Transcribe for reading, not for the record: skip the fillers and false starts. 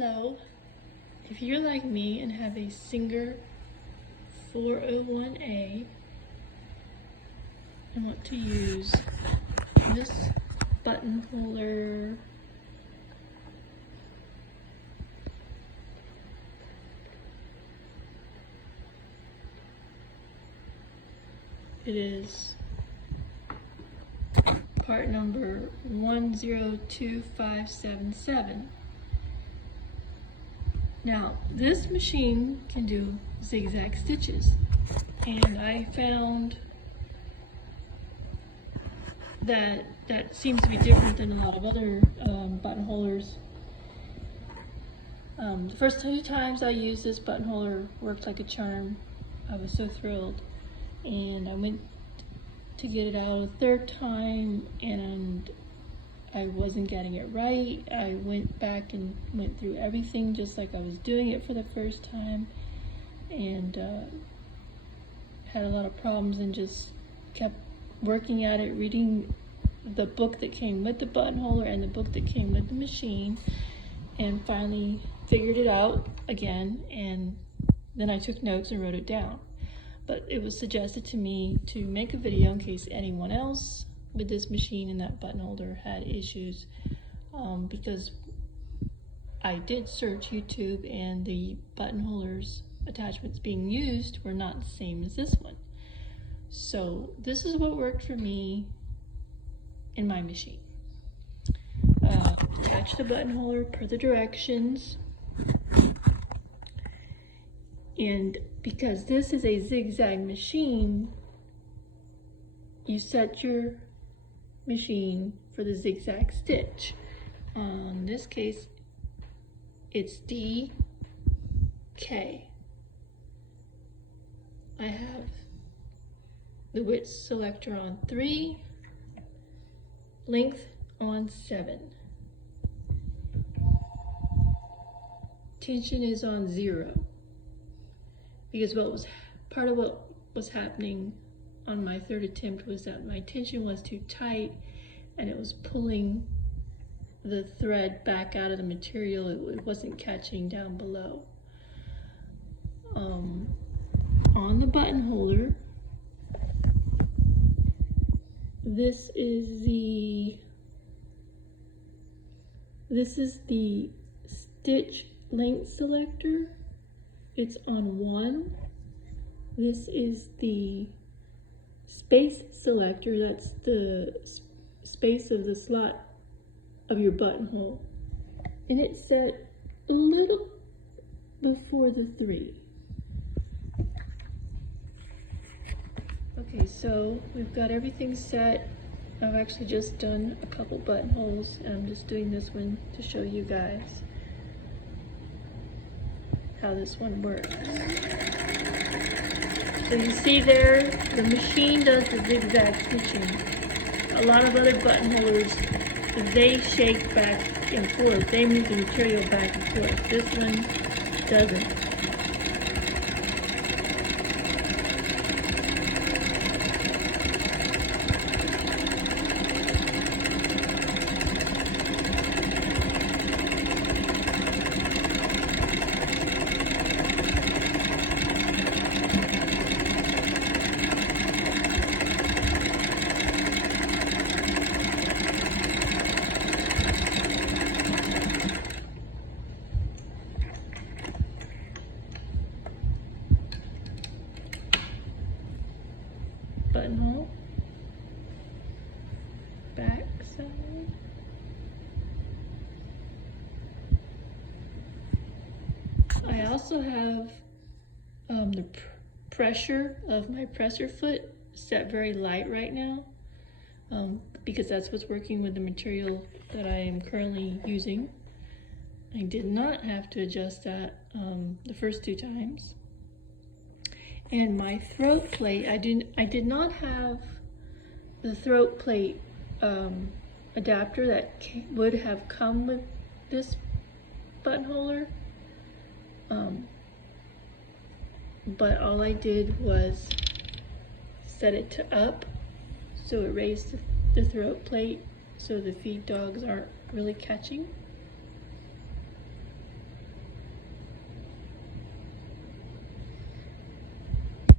Hello, if you're like me and have a Singer 401A and want to use this buttonholer it is part number 102577. Now, this machine can do zigzag stitches, and I found that seems to be different than a lot of other buttonholers. The first 2 times I used this buttonholer worked like a charm. I was so thrilled, and I went to get it out a third time and I wasn't getting it right. I went back and went through everything just like I was doing it for the first time, and had a lot of problems, and just kept working at it, reading the book that came with the buttonholer and the book that came with the machine, and finally figured it out again, and then I took notes and wrote it down. But it was suggested to me to make a video in case anyone else with this machine and that buttonholer had issues, because I did search YouTube and the buttonholers attachments being used were not the same as this one. So this is what worked for me in my machine. Attach the buttonholer per the directions, and because this is a zigzag machine, you set your machine for the zigzag stitch. In this case, it's DK. I have the width selector on 3, length on 7. Tension is on 0, because part of what was happening on my third attempt was that my tension was too tight and it was pulling the thread back out of the material. It wasn't catching down below. On the buttonholer, this is the stitch length selector. It's on 1. This is the space selector. That's the space of the slot of your buttonhole, and it's set a little before the 3. Okay, so we've got everything set. I've actually just done a couple buttonholes, and I'm just doing this one to show you guys how this one works. So you see there, the machine does the zigzag stitching. A lot of other buttonholers, they shake back and forth. They move the material back and forth. This one doesn't. Buttonhole, back side, I also have the pressure of my presser foot set very light right now, because that's what's working with the material that I am currently using. I did not have to adjust that the first 2 times. And my throat plate, I did not have the throat plate adapter that would have come with this buttonholer, but all I did was set it to up, so it raised the throat plate so the feed dogs aren't really catching.